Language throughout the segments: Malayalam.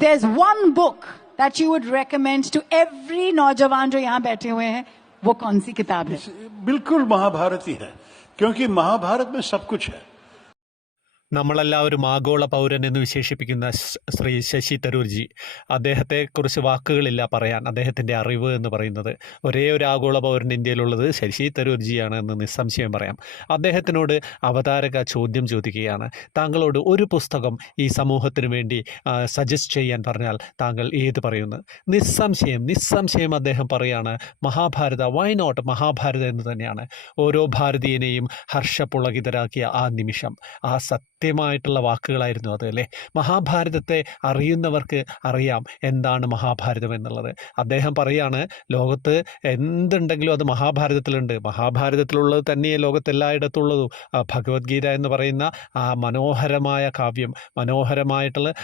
there's one book that you would recommend to every नौजवान जो यहाँ बैठे हुए हैं, वो कौन सी किताब है? बिल्कुल महाभारत ही है, क्योंकि महाभारत में सब कुछ है। നമ്മളെല്ലാവരും ആഗോള പൗരൻ എന്ന് വിശേഷിപ്പിക്കുന്ന ശ്രീ ശശി തരൂർജി. അദ്ദേഹത്തെക്കുറിച്ച് വാക്കുകളില്ല പറയാൻ അദ്ദേഹത്തിന്റെ അറിവ് എന്ന് പറയുന്നത്. ഒരേ ഒരു ആഗോള പൗരൻ ഇന്ത്യയിലുള്ളത് ശശി തരൂർജിയാണ് എന്ന് നിസ്സംശയം പറയാം. അദ്ദേഹത്തിനോട് അവതാരക ചോദ്യം ചോദിക്കുകയാണ്. താങ്കളോട് ഒരു പുസ്തകം ഈ സമൂഹത്തിന് വേണ്ടി സജസ്റ്റ് ചെയ്യാൻ പറഞ്ഞാൽ താങ്കൾ ഏത് പറയുന്നു? നിസ്സംശയം നിസ്സംശയം അദ്ദേഹം പറയാണ് മഹാഭാരത വൈ നോട്ട് മഹാഭാരത എന്ന് തന്നെയാണ്. ഓരോ ഭാരതീയനെയും ഹർഷപുളകിതരാക്കിയ ആ നിമിഷം ആ സത്യമായിട്ടുള്ള വാക്കുകളായിരുന്നു അത് അല്ലേ? മഹാഭാരതത്തെ അറിയുന്നവർക്ക് അറിയാം എന്താണ് മഹാഭാരതം എന്നുള്ളത്. അദ്ദേഹം പറയാണ് ലോകത്ത് എന്തുണ്ടെങ്കിലും അത് മഹാഭാരതത്തിലുണ്ട്. മഹാഭാരതത്തിലുള്ളത് തന്നെയേ ലോകത്തെല്ലായിടത്തുള്ളതും. ഭഗവത്ഗീത എന്ന് പറയുന്ന ആ മനോഹരമായ കാവ്യം മനോഹരമായിട്ടുള്ള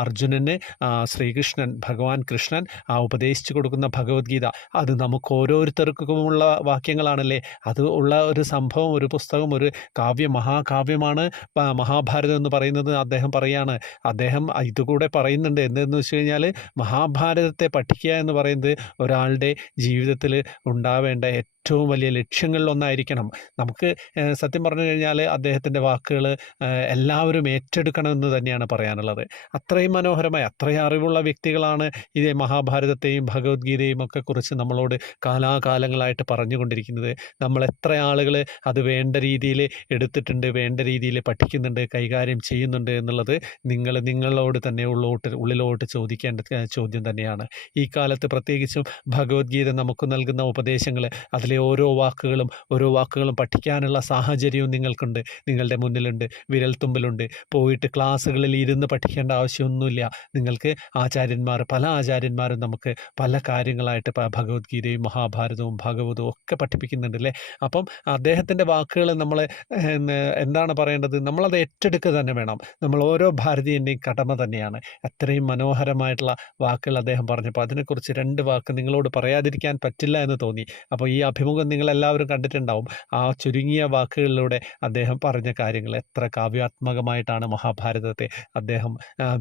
അർജുനന് ശ്രീകൃഷ്ണൻ ഭഗവാൻ കൃഷ്ണൻ ആ ഉപദേശിച്ചു കൊടുക്കുന്ന ഭഗവത്ഗീത. അത് നമുക്ക് ഓരോരുത്തർക്കുമുള്ള വാക്യങ്ങളാണല്ലേ? അത് ഉള്ള ഒരു സംഭവം ഒരു പുസ്തകം ഒരു കാവ്യം മഹാകാവ്യമാണ് പ- മഹാഭാരതം എന്ന് പറയുന്നത് അദ്ദേഹം പറയാണ്. അദ്ദേഹം ഇതുകൂടെ പറയുന്നുണ്ട്. എന്തെന്ന് വെച്ച് കഴിഞ്ഞാൽ മഹാഭാരതത്തെ പഠിക്കുക എന്ന് പറയുന്നത് ഒരാളുടെ ജീവിതത്തിൽ ഉണ്ടാവേണ്ട ഏറ്റവും വലിയ ലക്ഷ്യങ്ങളിലൊന്നായിരിക്കണം. നമുക്ക് സത്യം പറഞ്ഞു കഴിഞ്ഞാൽ അദ്ദേഹത്തിന്റെ വാക്കുകൾ എല്ലാവരും ഏറ്റെടുക്കണമെന്ന് തന്നെയാണ് പറയാനുള്ളത്. അത്രയും മനോഹരമായി അത്രയും അറിവുള്ള വ്യക്തികളാണ് ഇത് മഹാഭാരതത്തെയും ഭഗവത്ഗീതയും ഒക്കെ കുറിച്ച് നമ്മളോട് കാലാകാലങ്ങളായിട്ട് പറഞ്ഞുകൊണ്ടിരിക്കുന്നത്. നമ്മൾ എത്ര ആളുകൾ അത് വേണ്ട രീതിയിൽ എടുത്തിട്ടുണ്ട് വേണ്ട രീതിയിൽ പഠിക്കുന്നുണ്ട് കൈകാര്യം ചെയ്യുന്നുണ്ട് എന്നുള്ളത് നിങ്ങൾ നിങ്ങളോട് തന്നെ ഉള്ളോട്ട് ഉള്ളിലോട്ട് ചോദിക്കേണ്ട ചോദ്യം തന്നെയാണ്. ഈ കാലത്ത് പ്രത്യേകിച്ചും ഭഗവത്ഗീത നമുക്ക് നൽകുന്ന ഉപദേശങ്ങൾ അതിലെ ഓരോ വാക്കുകളും ഓരോ വാക്കുകളും പഠിക്കാനുള്ള സാഹചര്യവും നിങ്ങൾക്കുണ്ട്. നിങ്ങളുടെ മുന്നിലുണ്ട് വിരൽത്തുമ്പിലുണ്ട്. പോയിട്ട് ക്ലാസ്സുകളിൽ ഇരുന്ന് പഠിക്കേണ്ട ആവശ്യമൊന്നുമില്ല. നിങ്ങൾക്ക് ആചാര്യന്മാർ പല ആചാര്യന്മാരും നമുക്ക് പല കാര്യങ്ങളായിട്ട് ഭഗവത്ഗീതയും മഹാഭാരതവും ഭാഗവതവും ഒക്കെ പഠിപ്പിക്കുന്നുണ്ട് അല്ലേ അപ്പം അദ്ദേഹത്തിന്റെ വാക്കുകൾ നമ്മൾ എന്താണ് പറയേണ്ടത്? നമ്മളത് ഏറ്റെടുക്കുക തന്നെ വേണം. നമ്മൾ ഓരോ ഭാരതീയന്റെയും കടമ തന്നെയാണ്. അത്രയും മനോഹരമായിട്ടുള്ള വാക്കുകൾ അദ്ദേഹം പറഞ്ഞപ്പോൾ അതിനെക്കുറിച്ച് രണ്ട് വാക്ക് നിങ്ങളോട് പറയാതിരിക്കാൻ പറ്റില്ല എന്ന് തോന്നി. അപ്പോൾ ഈ അഭിമുഖം നിങ്ങളെല്ലാവരും കണ്ടിട്ടുണ്ടാവും. ആ ചുരുങ്ങിയ വാക്കുകളിലൂടെ അദ്ദേഹം പറഞ്ഞ കാര്യങ്ങൾ എത്ര കാവ്യാത്മകമായിട്ടാണ് മഹാഭാരതത്തെ അദ്ദേഹം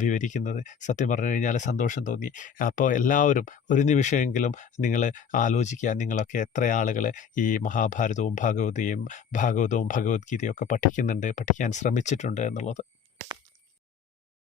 വിവരിക്കുന്നത്. സത്യം പറഞ്ഞു കഴിഞ്ഞാൽ സന്തോഷം തോന്നി. അപ്പോൾ എല്ലാവരും ഒരു നിമിഷമെങ്കിലും നിങ്ങൾ ആലോചിക്കുക. നിങ്ങളൊക്കെ എത്ര ആളുകൾ ഈ മഹാഭാരതവും ഭാഗവതയും ഭാഗവതവും ഭഗവത്ഗീതയും ഒക്കെ പഠിക്കുന്നുണ്ട് പഠിക്കാൻ ശ്രമിച്ചിട്ടുണ്ട് എന്നുള്ളത്.